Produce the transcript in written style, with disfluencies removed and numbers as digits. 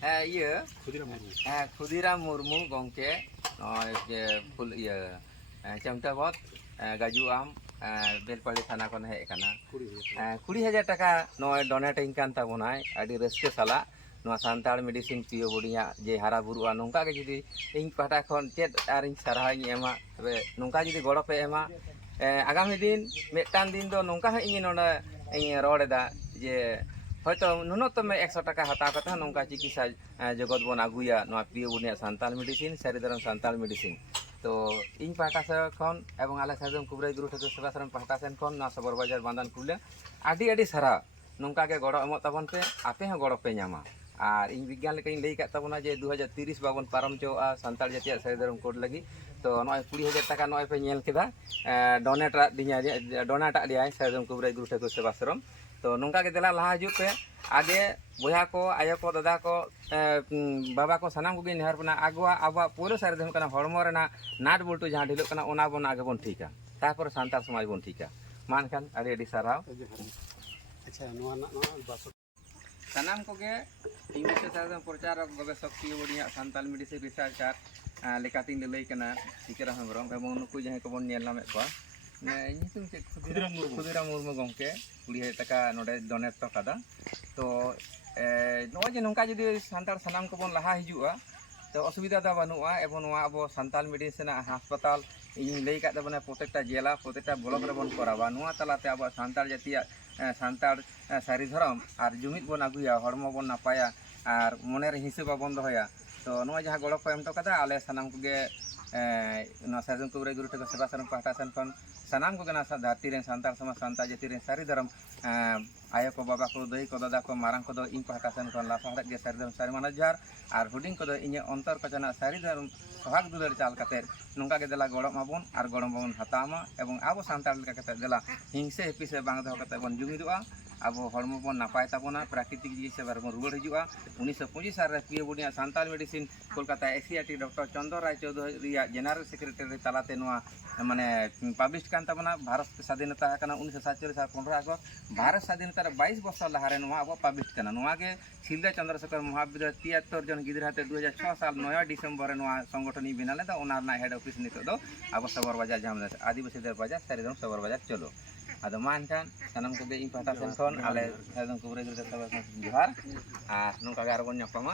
iya Khudiram Murmu gongke full iya chamta bot gaju am बेलपाड़ी थाना खन hedge kana 20,000 टाका नय डोनेटिंग कान ताबोनाय आदि रस्के साला नवा सान्ताड़ मेडिसिन पियो बडिया जे हारा बुरुआ नोंका के जुदी इन पाटा खन चेत आरिन साराहाई एमा तबे नोंका जुदी गड़ो पे एमा आगामी दिन मेटान दिन दो नोंका इन नोडा इन रोडेदा जे হয়তো ন্যূনতম 100 টাকা হাতা কথা নৌকা চিকিৎসা জগৎ বন আগুয়া নয়া পিও বনিয়া সান্তাল মেডিসিন সারিদারাম সান্তাল মেডিসিন তো ইন পাহটা খন এবং আলে সাজম কুবরাই গুরু ঠাকুর সেবাশ্রম পাহটা সেন খন নয়া সবর বাজার বান্দান কুলে আডি আডি সারা নৌকা গে গড় এমত তাবন पे আপে হ গড় पे ᱧᱟᱢᱟ আর ইন বিজ্ঞান লেকাইন ᱞᱟᱹᱭ ᱠᱟᱜ ᱛᱟᱵᱚᱱᱟ ᱡᱮ 2030 বাবন পারম চোआ সান্তাল জাতীয় সারিদারাম কোড লাগি তো নয় 20,000 টাকা নয় पे ñᱮল কেদা ডোনেটরা দিñা ডোনাটা দিয়াই সাজম কুবরাই গুরু ঠাকুর সেবাশ্রম तो नौका के दिला लहा हजू पे आगे बया को आयो को दादा को बाबा को सानाम को नेहर बना आगुआ अब पुरो सारे दिन कना हड़मो रेना नाट बोल्टू जहाँ ढिलो कना ओना बन आगे बन ठीका तापर सान्ताल समाज बन ठीका मान खान अरे अडी साराव अच्छा सानाम को गे इंग्लिश सारे प्रचारक गबे शक्ति बडिया सान्ताल मेडिसिन रिसर्चर लेकातिन लई कना सिकरा हमरम एवं नुकु जहाँ को बन नेल नामे को खुदिराम मुर्मू गंके 20,000 टाका नोडे डोनेट तो कादा तो नोजे नोंका जदि सान्ताल सानाम को बन लहा हिजुआ तो असुविधा दा बानुआ एवं नोआ अब सान्ताल मेडिसिन हासपाताल इन लई का दबने प्रत्येकटा जिला प्रत्येकटा ब्लॉक रे बन करावा नोआ तलाते अब सान्ताल जातिया सान्ताल सारी धरम और जुमिद बन आगुया हड़मो बन नापाया और मने रे हिसाब बन दहया तो नोआ जहां गड़ो को एम तो कादा आले सानाम को गे साजन कुबराई गुरु ठाकुर सेबाश्रम पाहटा सेन खन सानाम को गना धरती रे सान्ताल समाज सान्ताल जाति रे सारी धर्म आयो को बाबा को दई को दादा को मारांग को दो इन पाहटा सेन खन लाफाहट गे सारी धर्म सारी मानजार और हुडिंग को दो इन अंतर को जना सारी धर्म सोहाग दुलर चाल काते नोंका गे देला गड़म माबन और गड़म बन हतामा एवं आबो सान्ताल लेका काते देला हिंसे हेपिसे बांग दो काते बन जुमिदुआ आबो हड़मो बन नापाय ताबोना प्राकृतिक जीव से बार बन रुवाड़ हिजुआ 1925 साल रे पियो बडिया सान्ताल मेडिसिन कोलकाता एसीआईटी डॉक्टर चंद्र राय चौधरी जेनरल सेक्रेटरी तालाते नोआ माने पब्लिश कान ताबोना भारत स्वाधीनता काना 1947 साल 15 अगस्त भारत स्वाधीनता 22 वर्ष लहारे नोआ अब पब्लिश काना नोआ गे सिलदा चंद्रशेखर महाविद्यालय 73 जन गिद्राते 2006 साल 9 डिसेंबर रे नोआ संगठन बिनाले दा ओना ना हेड ऑफिस नितो दो अब सबर बाजार जाम आदिवासी दर बाजार सारिदम सबर बाजार चलो आदो मान खान सानाम को गे इन पाटा सेन खन आले सादम कुबरे गुरु जोहार आ नोंका गार बन ᱧᱟᱯᱟᱢᱟ